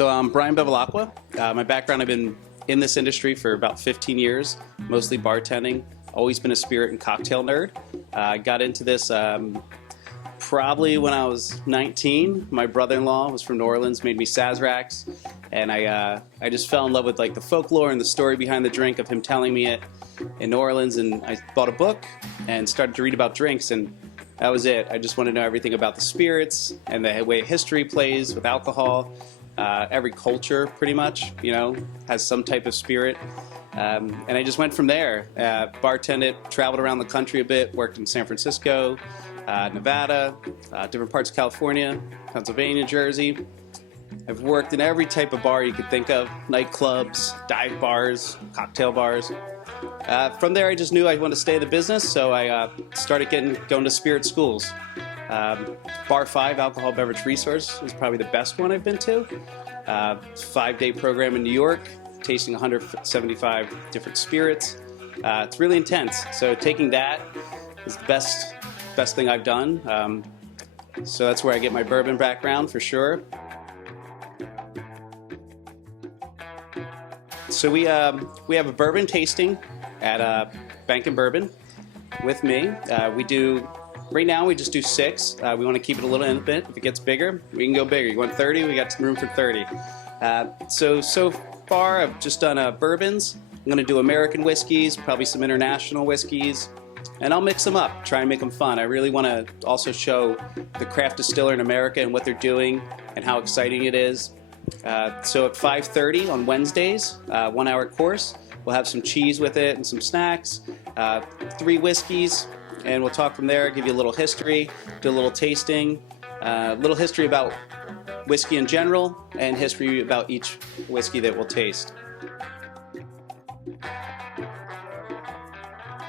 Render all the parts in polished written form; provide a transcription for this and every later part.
So I'm Brian Bevilacqua. My background, I've been in this industry for about 15 years, mostly bartending. Always been a spirit and cocktail nerd. I got into this probably when I was 19. My brother-in-law was from New Orleans, made me Sazeracs, and I just fell in love with like the folklore and the story behind the drink of him telling me it in New Orleans. And I bought a book and started to read about drinks, and that was it. I just wanted to know everything about the spirits and the way history plays with alcohol. Every culture, pretty much, has some type of spirit. And I just went from there. Bartended, traveled around the country a bit, worked in San Francisco, Nevada, different parts of California, Pennsylvania, Jersey. I've worked in every type of bar you could think of, nightclubs, dive bars, cocktail bars. From there, I just knew I wanted to stay in the business, so I started going to spirit schools. Bar 5, Alcohol Beverage Resource, is probably the best one I've been to. 5-day program in New York, tasting 175 different spirits. It's really intense. So taking that is the best thing I've done. So that's where I get my bourbon background for sure. So we have a bourbon tasting at Bank and Bourbon with me. Right now we just do 6. We want to keep it a little intimate. If it gets bigger, we can go bigger. You want 30? We got some room for 30. So far I've just done bourbons. I'm going to do American whiskeys, probably some international whiskeys, and I'll mix them up, try and make them fun. I really want to also show the craft distiller in America and what they're doing and how exciting it is. So at 5:30 on Wednesdays, 1-hour course, we'll have some cheese with it and some snacks, 3 whiskeys, and we'll talk from there, give you a little history, do a little tasting, a little history about whiskey in general, and history about each whiskey that we'll taste.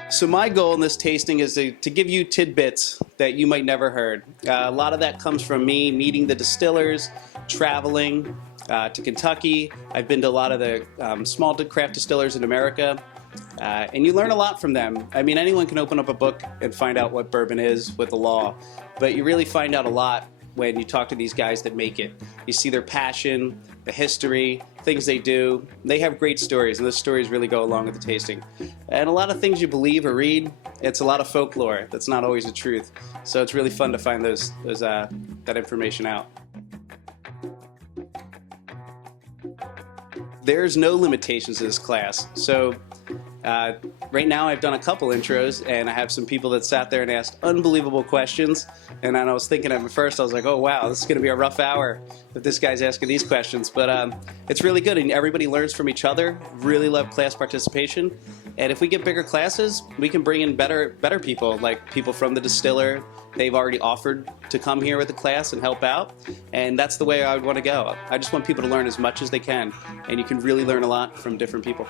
So my goal in this tasting is to give you tidbits that you might never heard. A lot of that comes from me meeting the distillers, traveling to Kentucky. I've been to a lot of the small craft distillers in America. And you learn a lot from them. I mean, anyone can open up a book and find out what bourbon is with the law, but you really find out a lot when you talk to these guys that make it. You see their passion, the history, things they do. They have great stories, and those stories really go along with the tasting. And a lot of things you believe or read, it's a lot of folklore. That's not always the truth. So it's really fun to find that information out. There's no limitations to this class. So right now I've done a couple intros, and I have some people that sat there and asked unbelievable questions, and I was thinking at first, I was like, oh wow, this is going to be a rough hour if this guy's asking these questions, but it's really good, and everybody learns from each other. Really love class participation, and if we get bigger classes, we can bring in better people, like people from the distiller. They've already offered to come here with the class and help out, and that's the way I would want to go. I just want people to learn as much as they can, and you can really learn a lot from different people.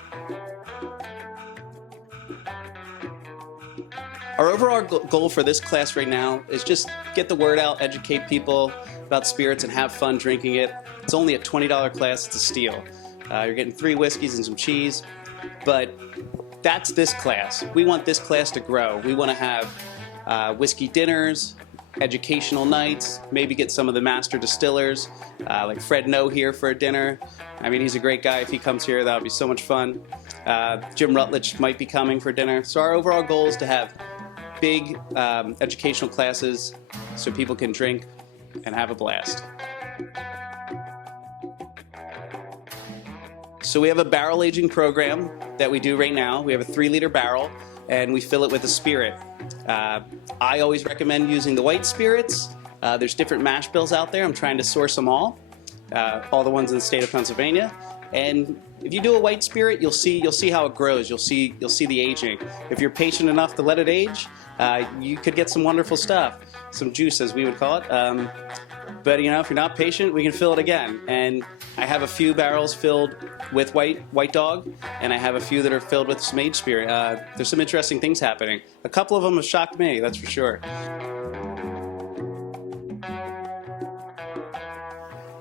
Our overall goal for this class right now is just get the word out, educate people about spirits, and have fun drinking it. It's only a $20 class. It's a steal. You're getting 3 whiskeys and some cheese, but that's this class. We want this class to grow. We want to have whiskey dinners, educational nights, maybe get some of the master distillers, like Fred No here for a dinner. I mean, he's a great guy. If he comes here, that would be so much fun. Jim Rutledge might be coming for dinner. So our overall goal is to have big educational classes so people can drink and have a blast. So we have a barrel aging program that we do right now. We have a 3-liter barrel, and we fill it with a spirit. I always recommend using the white spirits. There's different mash bills out there. I'm trying to source them all the ones in the state of Pennsylvania. And if you do a white spirit, you'll see how it grows. You'll see the aging. If you're patient enough to let it age, you could get some wonderful stuff, some juice as we would call it. But if you're not patient, we can fill it again. And I have a few barrels filled with white dog, and I have a few that are filled with some aged spirit. There's some interesting things happening. A couple of them have shocked me, that's for sure.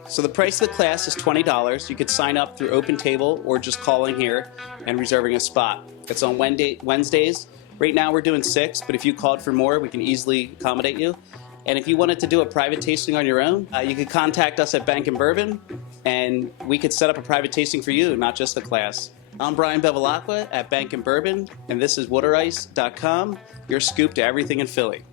So the price of the class is $20. You could sign up through OpenTable or just calling here and reserving a spot. It's on Wednesdays. Right now we're doing 6, but if you called for more, we can easily accommodate you. And if you wanted to do a private tasting on your own, you could contact us at Bank and Bourbon. and we could set up a private tasting for you, not just the class. I'm Brian Bevilacqua at Bank and Bourbon, and this is waterice.com, your scoop to everything in Philly.